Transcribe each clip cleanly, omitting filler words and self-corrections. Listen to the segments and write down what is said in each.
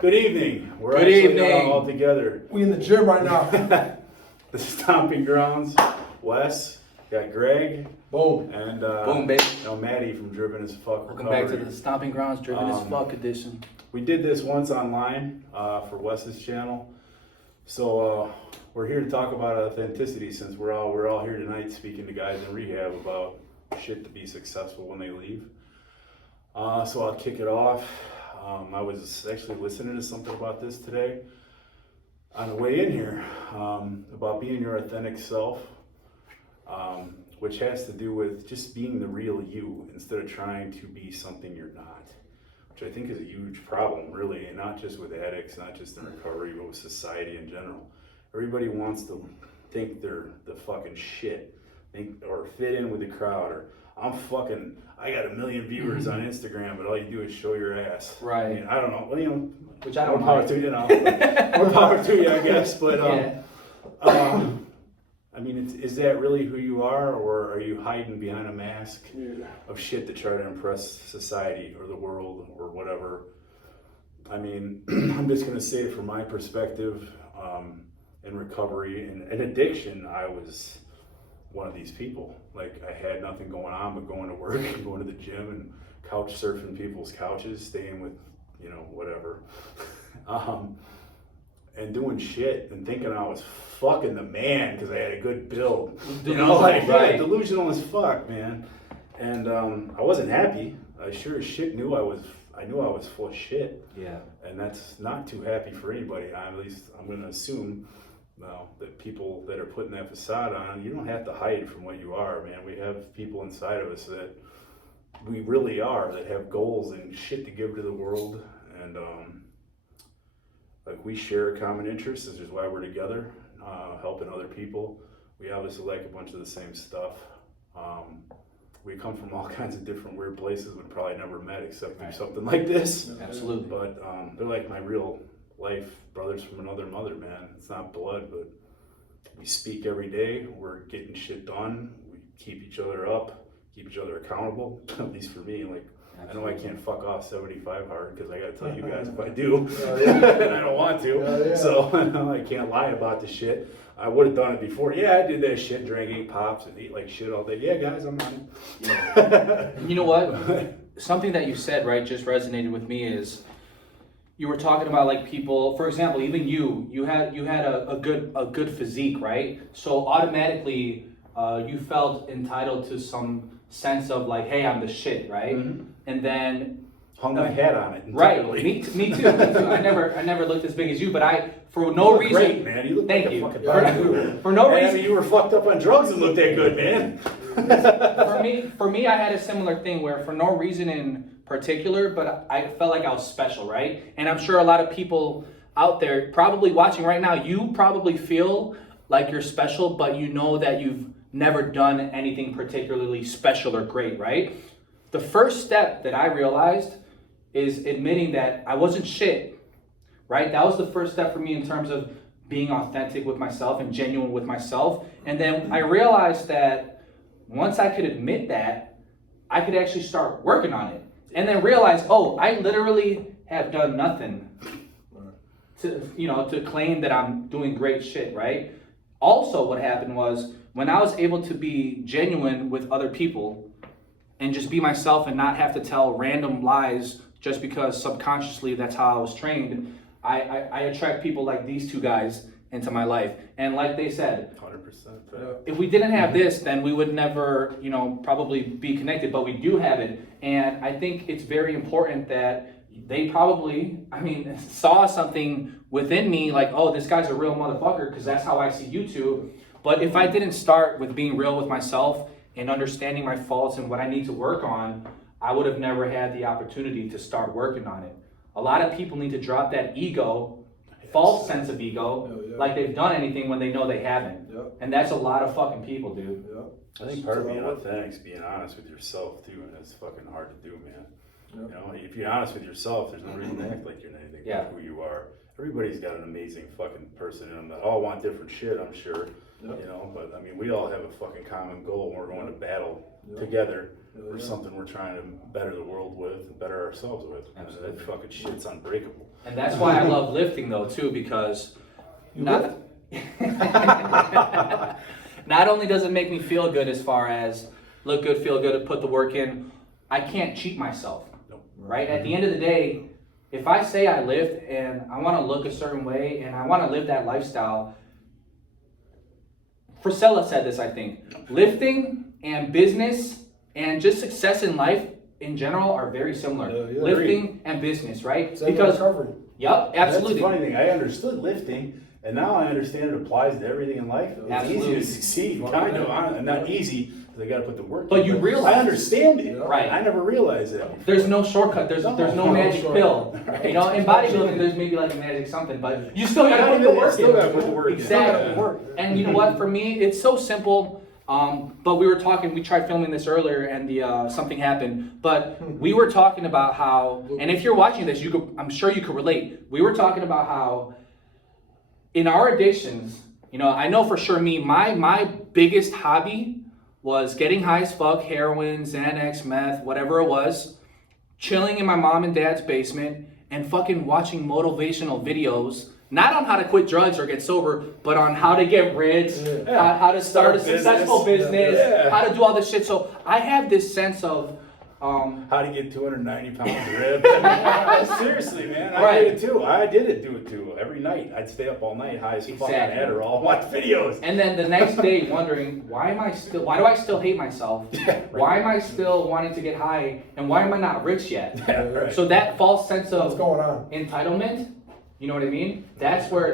Good evening. We're Good actually evening. all together. We in the gym right now. The Stomping Grounds. Wes, got Greg, Boom. and Boom, baby. Maddie from Driven as Fuck Welcome Recovery. back to the Stomping Grounds Driven as Fuck edition. We did this once online for Wes's channel. So we're here to talk about authenticity, since we're all here tonight speaking to guys in rehab about shit to be successful when they leave. So I'll kick it off. I was actually listening to something about this today on the way in here, about being your authentic self, which has to do with just being the real you instead of trying to be something you're not, which I think is a huge problem, really, and not just with addicts, not just in recovery, but with society in general. Everybody wants to think they're the fucking shit, or fit in with the crowd, or I got 1 million viewers on Instagram, but all you do is show your ass. Right. I mean, I don't know. Well, Which I don't more power know. to you, more power to you, I guess. But I mean, is that really who you are, or are you hiding behind a mask of shit to try to impress society or the world or whatever? I mean, I'm just gonna say it from my perspective. In recovery and addiction, I was one of these people. Like, I had nothing going on but going to work and going to the gym and couch surfing people's couches, staying with, whatever. And doing shit and thinking I was fucking the man because I had a good build. Right. Delusional as fuck, man. And I wasn't happy. I sure as shit knew I knew I was full of shit. Yeah. And that's not too happy for anybody. At least I'm going to assume that people that are putting that facade on, you don't have to hide from what you are, man. We have people inside of us that we really are, that have goals and shit to give to the world. And like, we share a common interest. This is why we're together, helping other people. We obviously like a bunch of the same stuff. We come from all kinds of different weird places we've probably never met except through something like this. Absolutely. But they're like my real life brothers from another mother, man. It's not blood, but we speak every day. We're getting shit done. We keep each other up, keep each other accountable, at least for me. Like, I know I can't fuck off 75 hard because I got to tell you guys if I do, and I don't want to. So I can't lie about the shit. I would have done it before. Yeah, I did that shit, drank 8 pops and ate like shit all day. Yeah, guys, I'm on it. Yeah. You know what? Something that you said, right, just resonated with me is you were talking about, like, people, for example, even you had a good physique, right? So automatically you felt entitled to some sense of, like, hey, I'm the shit, right? Mm-hmm. And then hung my hat on it. Right, me too. I never looked as big as you, but for no reason. Great, man. You look Thank like you. a fucking For no reason. I mean, you were fucked up on drugs and looked that good, man. For me, I had a similar thing where, for no reason in particular, but I felt like I was special, right? And I'm sure a lot of people out there probably watching right now, you probably feel like you're special, but you know that you've never done anything particularly special or great, right? The first step that I realized is admitting that I wasn't shit, right? That was the first step for me in terms of being authentic with myself and genuine with myself. And then I realized that once I could admit that, I could actually start working on it. And then realize, oh, I literally have done nothing to claim that I'm doing great shit, right? Also, what happened was, when I was able to be genuine with other people and just be myself and not have to tell random lies just because subconsciously that's how I was trained, I attract people like these two guys into my life. And like they said, 100%. if we didn't have this, then we would never, probably be connected, but we do have it. And I think it's very important that they probably, saw something within me, like, oh, this guy's a real motherfucker, because that's how I see you two. But if I didn't start with being real with myself and understanding my faults and what I need to work on, I would have never had the opportunity to start working on it. A lot of people need to drop that ego, false sense of ego, like they've done anything when they know they haven't. And that's a lot of fucking people, dude. I think part of being authentic is being honest with yourself too, and it's fucking hard to do, man. If you're honest with yourself, there's no reason to act like you're anything but who you are. Everybody's got an amazing fucking person in them that all want different shit, I'm sure. But we all have a fucking common goal when we're going to battle together for something we're trying to better the world with, and better ourselves with. Absolutely. That fucking shit's unbreakable. And that's why I love lifting though too, because not not only does it make me feel good as far as look good, feel good, put the work in, I can't cheat myself. Nope. Right? At the end of the day, if I say I lift and I want to look a certain way and I want to live that lifestyle, Frisella said this, I think. Lifting and business and just success in life in general are very similar. Yeah, Lifting and business, right? Same Because recovery. yep, absolutely. That's the funny thing. I understood lifting, and now I understand it applies to everything in life. It's Absolutely. easy to succeed, kind of. And not easy, because I got to put the work But in. you realize- I understand it. Yeah. Right. I never realized that before. There's no shortcut. There's no magic shortcut. pill. Right. You know, in bodybuilding, there's maybe like a magic something, but you still gotta put the work Still in. gotta put the work in. Exactly. Yeah. And you know what? For me, it's so simple. But we were talking. We tried filming this earlier, and something happened. But we were talking about how, and if you're watching this, I'm sure you could relate. We were talking about how, in our addictions, you know, I know for sure my biggest hobby was getting high as fuck, heroin, Xanax, meth, whatever it was, chilling in my mom and dad's basement, and fucking watching motivational videos. Not on how to quit drugs or get sober, but on how to get rich, Yeah. how to start a Business. successful business, Yeah. how to do all this shit. So I have this sense of, How to get 290 pounds of ribs. Seriously, man. I Right. did it too. I did it, do it too. Every night. I'd stay up all night, high as fuck on Exactly. Adderall, watch videos. and then the next day wondering, why do I still hate myself? Yeah, right. Why am I still wanting to get high? And why am I not rich yet? Yeah, right. So that false sense What's of going on? entitlement, you know what I mean? That's where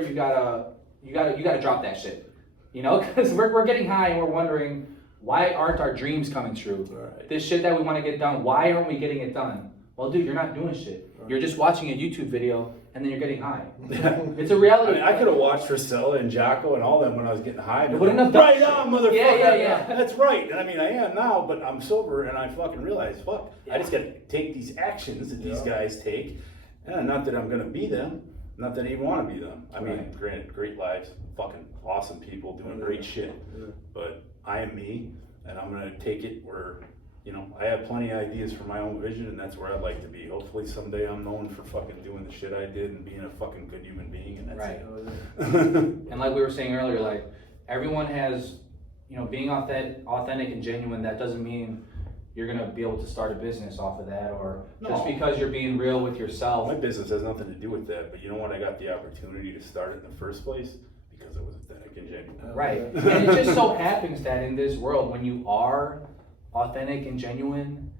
you gotta drop that shit. You know, because we're getting high and we're wondering, why aren't our dreams coming true? Right. This shit that we want to get done, why aren't we getting it done? Well, dude, you're not doing shit. You're just watching a YouTube video and then you're getting high. It's a I reality. mean, I could have watched Priscilla and Jocko and all them when I was getting high. It wouldn't have done Right shit. on, motherfucker. Yeah. That's right. And I mean, I am now, but I'm sober and I fucking realize, fuck, I just gotta take these actions that these guys take. And not that I'm gonna be them, not that I even wanna be them. I mean, Right. granted, great lives, fucking awesome people doing great shit. But I am me, and I'm gonna take it where, you know, I have plenty of ideas for my own vision, and that's where I'd like to be. Hopefully someday I'm known for fucking doing the shit I did and being a fucking good human being, and that's Right. it. And like we were saying earlier, like everyone has, you know, being authentic and genuine, that doesn't mean you're gonna be able to start a business off of that, or just No. because you're being real with yourself. My business has nothing to do with that, but you know what? I got the opportunity to start it in the first place because I was authentic and genuine. Right. And it just so happens that in this world, when you are authentic and genuine,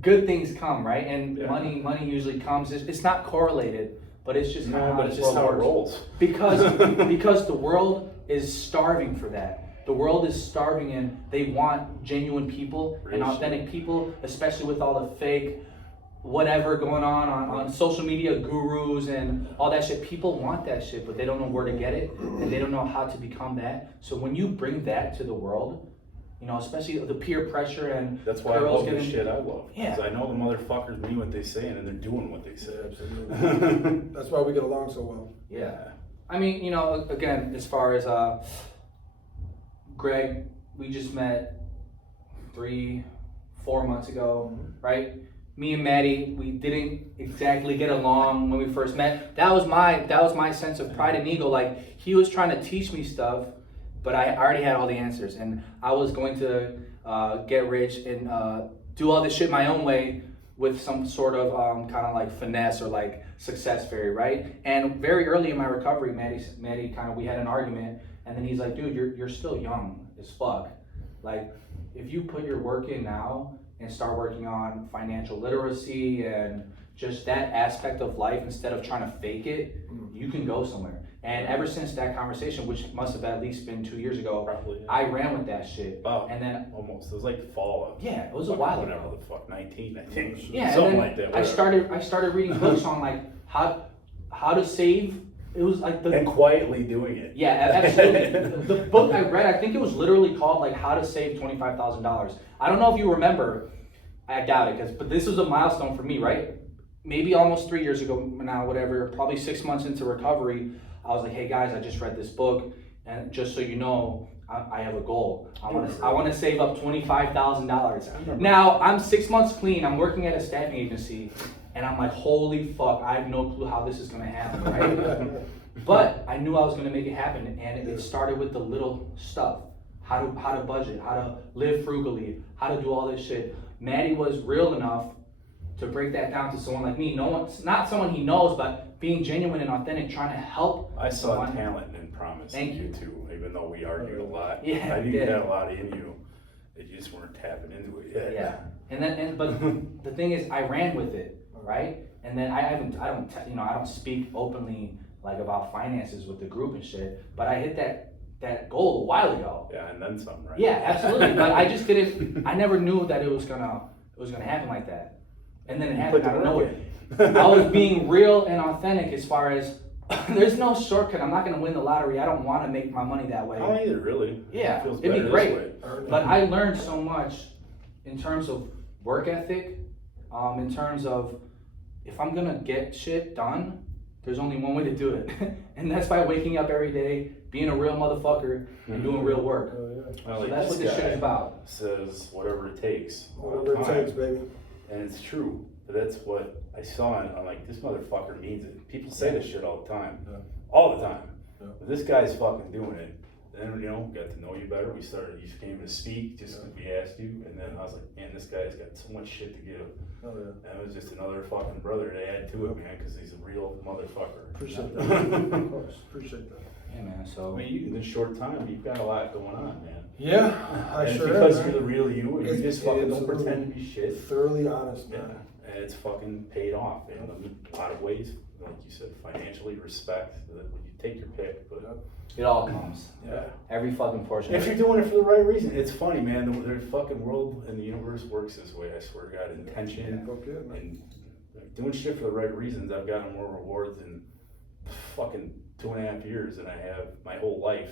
good things come, right? And Yeah. money usually comes. It's not correlated, but it's just kind No, of how but it's this just how world it works. rolls. Because the world is starving for that. The world is starving, and they want genuine people and Real authentic people, especially with all the fake whatever going on social media, gurus and all that shit. People want that shit, but they don't know where to get it, and they don't know how to become that. So when you bring that to the world, you know, especially the peer pressure and That's why I girls love the getting- shit I love. Yeah. Because I know the motherfuckers mean what they say and they're doing what they say. Absolutely. That's why we get along so well. Yeah. I mean, you know, again, as far as Greg, we just met 3-4 months ago, right? Me and Maddie, we didn't exactly get along when we first met. That was my sense of pride and ego. Like, he was trying to teach me stuff, but I already had all the answers, and I was going to get rich and do all this shit my own way with some sort of kind of like finesse or like success fairy, right? And very early in my recovery, Maddie kind of, we had an argument, and then he's like, dude, you're still young as fuck. Like, if you put your work in now and start working on financial literacy and just that aspect of life instead of trying to fake it, you can go somewhere. And ever since that conversation, which must have at least been 2 years ago, Probably. I ran with that shit. About And then, almost. It was like fall of. yeah, it was a fucking while whatever ago. the fuck, 19, I think. Yeah, Something and then like that. I whatever. started reading books on like how to save. It was like And quietly doing it. yeah, absolutely. The book I read, I think it was literally called like How to Save $25,000. I don't know if you remember. I doubt it, but this was a milestone for me, right? Maybe almost 3 years ago now, whatever. Probably 6 months into recovery, I was like, "Hey guys, I just read this book, and just so you know, I have a goal. I want to save up $25,000. Now I'm 6 months clean. I'm working at a staffing agency, and I'm like, holy fuck! I have no clue how this is gonna happen, right? But I knew I was gonna make it happen, and it started with the little stuff. How to budget, how to live frugally, how to do all this shit. Maddie was real enough to break that down to someone like me. No one's not someone he knows, but being genuine and authentic, trying to help. I saw someone. talent and promise Thank in you. you too, even though we argued a lot. Yeah, I knew yeah. you had a lot in you. You just weren't tapping into it yet. Yeah, but the thing is, I ran with it, right? And then I don't speak openly like about finances with the group and shit. But I hit that goal a while ago. Yeah, and then some, right? Yeah, absolutely. But I just didn't. I never knew that it was gonna happen like that. And then it happened out of nowhere. I was being real and authentic as far as there's no shortcut. I'm not gonna win the lottery. I don't want to make my money that way. I don't either, really. Yeah, It feels it'd be better great. this way. But I learned so much in terms of work ethic, in terms of if I'm gonna get shit done, there's only one way to do it. And that's by waking up every day, being a real motherfucker, and doing real work. Well, So like that's what this shit guy is about. Says whatever it takes. all the Whatever it time. takes, baby. And it's true. But that's what I saw, and I'm like, this motherfucker means it. People say this shit all the time. Yeah. All the time. Yeah. But this guy's fucking doing it. Then, got to know you better. You came to speak just because we asked you. And then I was like, man, this guy's got so much shit to give. Oh, yeah. And it was just another fucking brother to add to it, man, because he's a real motherfucker. Appreciate that. Of course. Appreciate that. Yeah, man. So I mean, in this short time, you've got a lot going on, man. Yeah, I and sure it's because am, you're the man. real you, and you It's- just fucking don't absolutely. pretend to be shit. Thoroughly honest, Yeah, man. and it's fucking paid off in a lot of ways. Like you said, financially, respect, you take your pick, but it all comes. yeah. Every fucking portion. If you're doing it for the right reason, it's funny, man. The fucking world and the universe works this way. I swear to God, intention Fuck yeah, man. and doing shit for the right reasons. I've gotten more rewards in fucking 2.5 years than I have my whole life.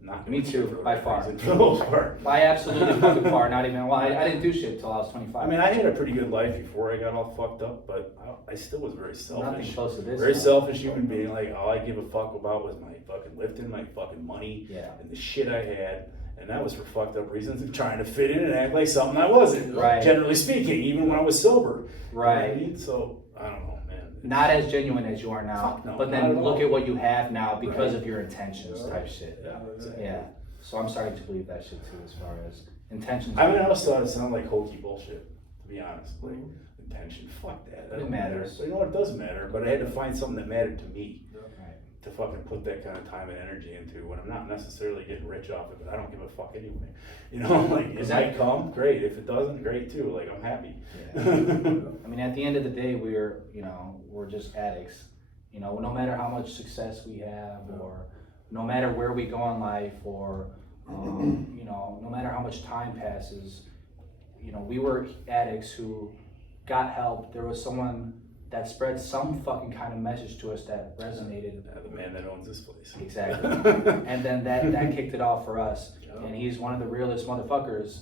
Not Me doing too, shit for the by right far. reason, for the most part. By absolutely fucking far, not even. Well, I didn't do shit till I was 25. I mean, I had a pretty good life before I got all fucked up, but I still was very selfish. Nothing close to this. Very now. selfish human being. Like, all I give a fuck about was my fucking lifting, my fucking money, Yeah. and the shit I had. And that was for fucked up reasons of trying to fit in and act like something I wasn't. Right. Generally speaking, even when I was sober. Right. You know what I mean? So, I don't know, man. Not as genuine as you are now. Fuck no, but not then at look all. at what you have now because Right. of your intentions, Yeah. type shit. Yeah, exactly. Yeah. So I'm starting to believe that shit too, as far as intentions. I mean, I always thought it sounded like hokey bullshit, to be honest. Like, intention, fuck that. That It don't matter. matters. So, you know what? It does matter, but I had to find something that mattered to me. Right. To fucking put that kind of time and energy into when I'm not necessarily getting rich off it, but I don't give a fuck anyway. You know, like, it might come, great. If it doesn't, great too. Like, I'm happy. Yeah. I mean, at the end of the day, we're just addicts. You know, no matter how much success we have, or no matter where we go in life, or no matter how much time passes, we were addicts who got help. There was someone that spread some fucking kind of message to us that resonated. The man that owns this place. Exactly. And then that kicked it off for us. Yeah. And he's one of the realest motherfuckers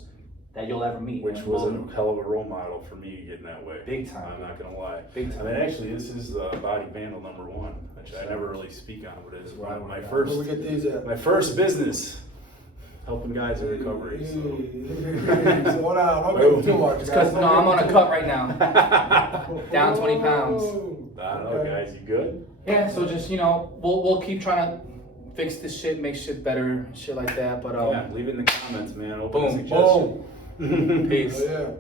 that you'll ever meet. Which And was we'll- a hell of a role model for me getting that way. Big time. I'm not gonna lie. Big I time. mean, actually, this is Body Vandal #1, which I never really speak on, but it's my Where we first get these at? my first business, helping guys in recovery. So. Slow down, don't give too much. It's because I'm on a cut right now. Down 20 pounds. I don't know, guys. You good? Yeah, so just we'll keep trying to fix this shit, make shit better, shit like that. But Yeah. Leave it in the comments, man. Open Boom. suggestion. Peace. Yeah.